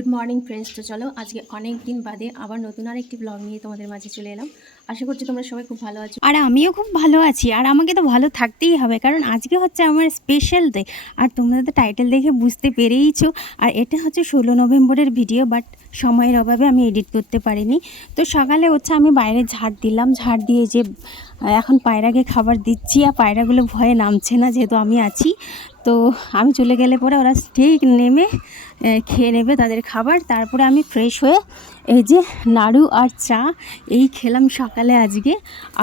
Good morning friends. তো চলো আজকে অনেক দিন বাদে আবার নতুন আরেকটি ব্লগ নিয়ে তোমাদের মাঝে চলে এলাম। আশা করছি তোমরা সবাই খুব ভালো আছো, আর আমিও খুব ভালো আছি। আর আমাকে তো ভালো থাকতেই হবে, কারণ আজকে হচ্ছে আমার স্পেশাল ডে। আর তোমরা তো টাইটেল দেখে বুঝতে পেরেইছো। আর এটা হচ্ছে 16 নভেম্বরের ভিডিও, বাট সময়ের অভাবে আমি এডিট করতে পারিনি। তো সকালে হচ্ছে আমি বাইরে ঝাড় দিলাম, ঝাড় দিয়ে যে এখন পায়রাকে খাবার দিচ্ছি। আর পায়রাগুলো ভয়ে নামছে না, যেহেতু আমি আছি। তো আমি চলে গেলে পরে ওরা ঠিক নেমে খেয়ে নেবে তাদের খাবার। তারপরে আমি ফ্রেশ হয়ে এই যে নাড়ু আর চা এই খেলাম সকালে আজকে।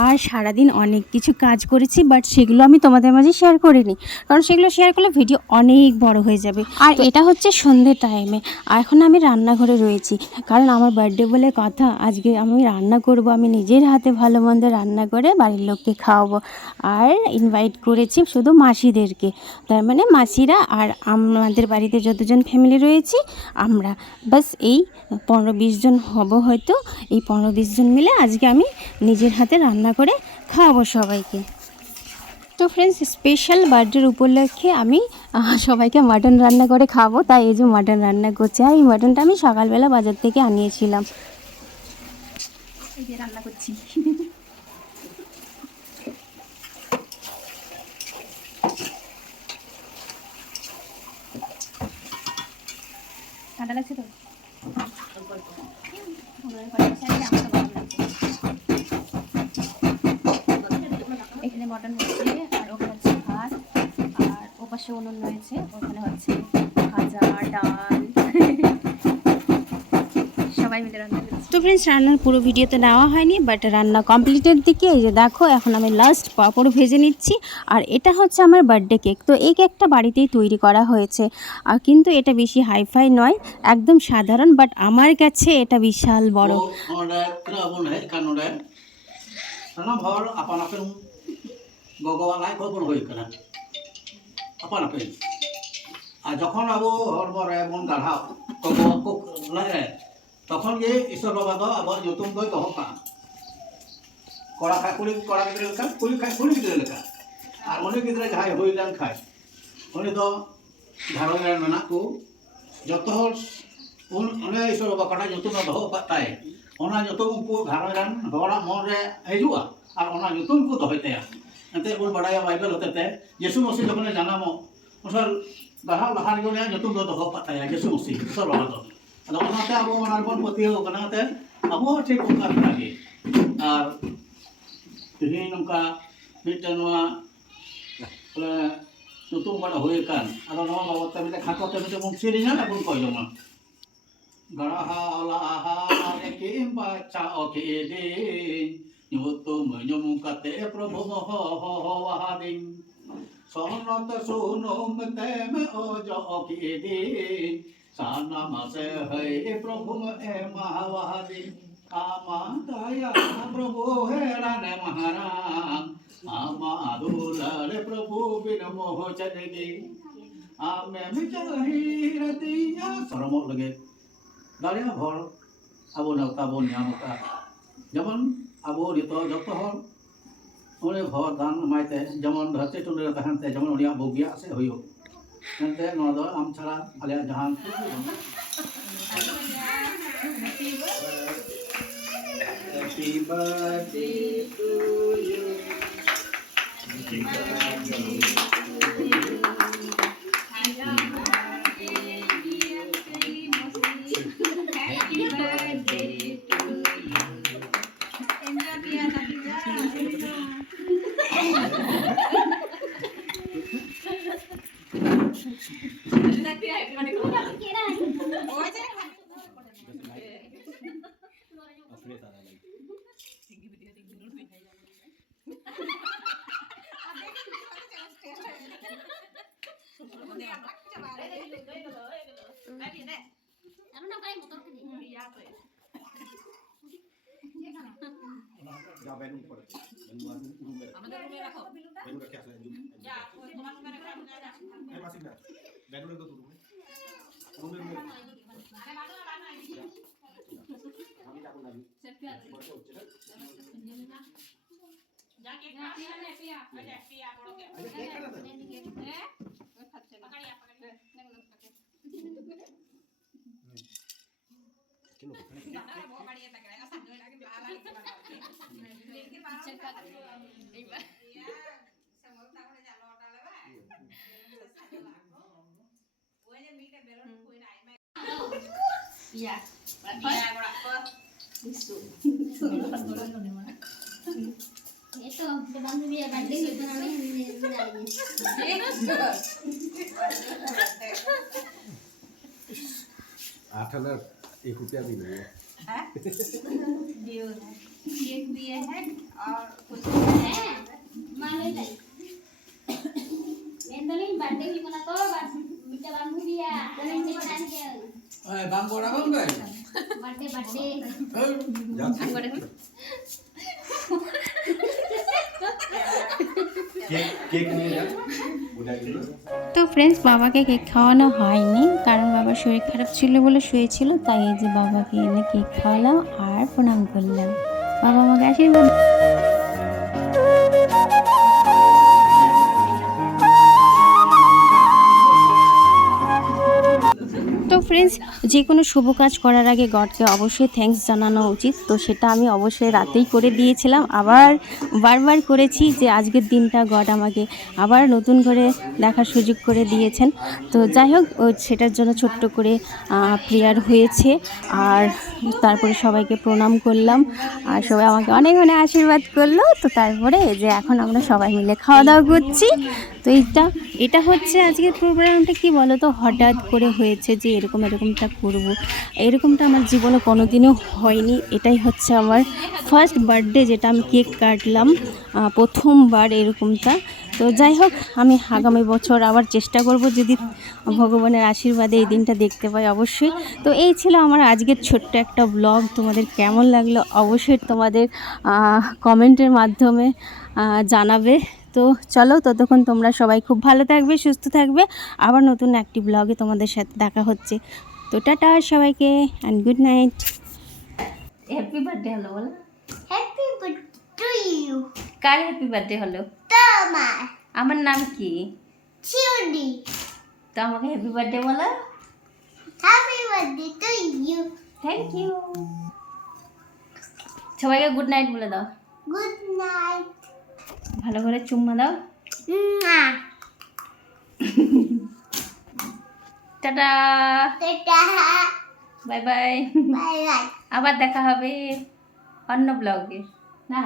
আর সারাদিন অনেক কিছু কাজ করেছি, বাট সেগুলো আমি তোমাদের মাঝে শেয়ার করিনি, কারণ সেগুলো শেয়ার করলে ভিডিও অনেক বড় হয়ে যাবে। আর এটা হচ্ছে সন্ধ্যে টাইমে, আর এখন আমি রান্নাঘরে রয়েছি, কারণ আমার বার্থডে বলে কথা। আজকে আমি রান্না করব, আমি নিজের হাতে ভালো মন্দ রান্না করে বাড়ির লোককে খাওয়াবো। আর ইনভাইট করেছি শুধু মাসিদেরকে, তার মানে মাসিরা আর আমাদের বাড়িতে যতজন ফ্যামিলি রয়েছি আমরা, বাস এই 15-20 জন হব হয়তো। এই 15-20 জন মিলে আজকে আমি নিজের হাতে রান্না করে খাওয়াবো সবাইকে। তো ফ্রেন্ডস, স্পেশাল বার্থডের উপলক্ষে আমি সবাইকে মাটন রান্না করে খাবো, তাই এই যে মাটন রান্না করছি। আর এই মাটনটা আমি সকালবেলা বাজার থেকে আনিয়েছিলাম। এই যে রান্না করছি। ঠান্ডা লাগছে তো? এখানে মটন হচ্ছে, আর ওখানে হচ্ছে ভাত, আর ওপাশে উনুন রয়েছে, ওখানে হচ্ছে ভাজা ডাল। সবাই মিলে রান্না করছি। তো ফ্রেন্ডস, রান্নার পুরো ভিডিওতে নেওয়া হয়নি, বাট রান্না কমপ্লিটের দিকে এই যে দেখো, এখন আমি লাস্ট পাঁপড় ভেজে নিচ্ছি। আর এটা হচ্ছে আমার বার্থডে কেক। তো এই কেকটা বাড়িতেই তৈরি করা হয়েছে, আর কিন্তু এটা বেশি হাইফাই নয়, একদম সাধারণ, বাট আমার কাছে এটা বিশাল বড়। আর যখন আবো হরবরে বন দাঢ়াও কো লাগে তখন গে ঈশ্বর বাবা দো আবো যতুম দই দহ কা কড়া খায় কড়া গিদ্রে লেখা কুলি গিদ্রে লেখা। আর অনেক গিদ্রে যাই হই লেন খায় উনি দো ঘারোই রেন মেনা কো যত হর অনে ঈশ্বর বাবা কাটা যতুম দহ কাতায় ওনা যতুম কো ঘারোই রেন হড়া মন রে হিজুआ আর ওনা যতুম কো দহই তায়া এতে বল বড়ায়া বাইবেল হতেতে যিশু মসিহ যখন জানামো ওসল ᱫᱟᱦᱟᱣ ᱞᱟᱦᱟ ᱨᱮᱜᱮ ᱩᱱᱤᱭᱟᱜ ᱧᱩᱛᱩᱢ ᱫᱚ ᱫᱚᱦᱚ ᱠᱟᱜ ᱛᱟᱭᱟ ᱡᱤᱥᱩ ᱢᱚᱥᱤ ᱤᱥᱚᱨ ᱵᱟᱵᱟ ᱫᱚ᱾ ᱟᱫᱚ ᱚᱱᱟᱛᱮ ᱟᱵᱚ ᱚᱱᱟ ᱨᱮᱵᱚᱱ ᱯᱟᱹᱛᱭᱟᱹᱣ ᱠᱟᱱᱟ ᱛᱮ ᱟᱵᱚ ᱦᱚᱸ ᱴᱷᱤᱠ ᱚᱱᱠᱟ ᱞᱮᱠᱟᱜᱮ᱾ ᱟᱨ ᱛᱮᱦᱮᱧ ᱱᱚᱝᱠᱟ ᱢᱤᱫᱴᱮᱱ ᱱᱚᱣᱟ ᱵᱚᱞᱮ ᱧᱩᱛᱩᱢ ᱠᱟᱱᱟ ᱦᱩᱭ ᱟᱠᱟᱱ, ᱟᱫᱚ ᱱᱚᱣᱟ ᱵᱟᱵᱚᱫ ᱛᱮ ᱢᱤᱫᱴᱮᱱ ᱠᱷᱟᱴᱚ ᱛᱮ ᱢᱤᱫᱴᱮᱱ ᱵᱚᱱ ᱥᱮᱨᱮᱧᱟ ᱟᱨᱵᱚᱱ ᱠᱚᱭᱚᱢᱟ᱾ ᱜᱟᱲᱟᱦᱟ ᱞᱟᱦᱟ ᱮᱠᱤᱢ ᱵᱟᱪᱪᱟ ᱚᱠᱮᱫᱤᱧ ᱧᱩᱛᱩᱢ ᱧᱩᱢ ᱠᱟᱛᱮ ᱯᱨᱚᱵᱷᱩ ᱦᱚᱦᱚᱣᱟᱫᱤᱧ সনত সুনুম তেম অজকিদি সানামাসে হে প্রভু এ মহাবাদি আমা দয়া প্রভু হে রানে মহারাম আমা দুলারে প্রভু বিন মোহ চলগে আমে মিচাহি রতিয়া সরমক লাগে দাঁড়িয়ে ভর আবো নেওতা বন নিয়ামতা যেমন আবো নিত যত হল उन्हें भर दान मायते जमन धरती टुंडे तहनते जमन उनिया बोगिया से होयो नते नोदो आम छाड़ा आले जहान happy birthday to you happy birthday যা বেলুন পড়ে বেলুন রুমে আমাদের রুমে রাখো বেলুন রেখে আসলে যা তোমার রুমে রাখো এই মাসিক না বেলুন তো রুমে রুমে আরে বাবা বাবা আমি যাবো না সেলফি আছে যা কে খা পিয়া নে পিয়া আরে পিয়া বড় কে আরে কে খানা তো এ ওই খাচ্ছে না পকড়িয়া পকড়িয়া নেন পাকে itu bantu dia banding itu namanya 8,001 रुपया भी नहीं है। केक दिए हैं और कुछ है मालूम नहीं मेंदलिन बर्थडे भी बना तो मिठा बांधू दिया नहीं बना दिया bang gora bang guys. Birthday cake नहीं है बुलाई लो। তো ফ্রেন্ডস বাবাকে কেক খাওয়ানো হয়নি কারণ বাবার শরীর খারাপ ছিল বলে শুয়েছিল, তাই এই যে বাবাকে এনে কেক খাওয়ালাম আর প্রণাম করলাম। বাবা আমাকে আশীর্বাদ। তো ফ্রেন্ডস যে কোনো শুভ কাজ করার আগে গডকে অবশ্যই থ্যাঙ্কস জানানো উচিত, তো সেটা আমি অবশ্যই রাতেই করে দিয়েছিলাম, আবার বারবার করেছি যে আজকের দিনটা গড আমাকে আবার নতুন করে দেখার সুযোগ করে দিয়েছেন। তো যাই হোক সেটার জন্য ছোট্ট করে প্রেয়ার হয়েছে আর তারপরে সবাইকে প্রণাম করলাম আর সবাই আমাকে অনেক অনেক আশীর্বাদ করলো। তো তারপরে যে এখন আমরা সবাই মিলে খাওয়া দাওয়া করছি। তো এটা হচ্ছে আজকের প্রোগ্রামটা কি বলো তো, হঠাৎ করে হয়েছে যে এরকমটা করব, এরকমটা আমার জীবনে কোনোদিনও হয়নি। এটাই হচ্ছে আমার ফার্স্ট বার্থডে যেটা আমি কেক কাটলাম, প্রথমবার এরকমটা। তো যাই হোক আমি আগামী বছর আবার চেষ্টা করব যদি ভগবানের আশীর্বাদে এই দিনটা দেখতে পাই অবশ্যই। তো এই ছিল আমার আজকের ছোট্ট একটা ব্লগ। তোমাদের কেমন লাগলো অবশ্যই তোমাদের কমেন্টের মাধ্যমে জানাবে। তো চলো ততক্ষণ তোমরা সবাই খুব ভালো থাকবে, সুস্থ থাকবে, আবার নতুন একটি ব্লগে তোমাদের সাথে দেখা হচ্ছে। তো টাটা সবাইকে and good night. Happy birthday হলো বলো। হ্যাপি বার্থডে টু ইউ কার হ্যাপি বার্থডে হলো? তোমার আমার নাম কি? চিউডি তো আমাকে হ্যাপি বার্থডে বলো। Happy birthday to you thank you. সবাইকে গুড নাইট বলে দাও। গুড নাইট ভালো করে চুম্মা দাও। টাটা টাটা বাই বাই। বাই বাই আবার দেখা হবে অন্য ব্লগে না।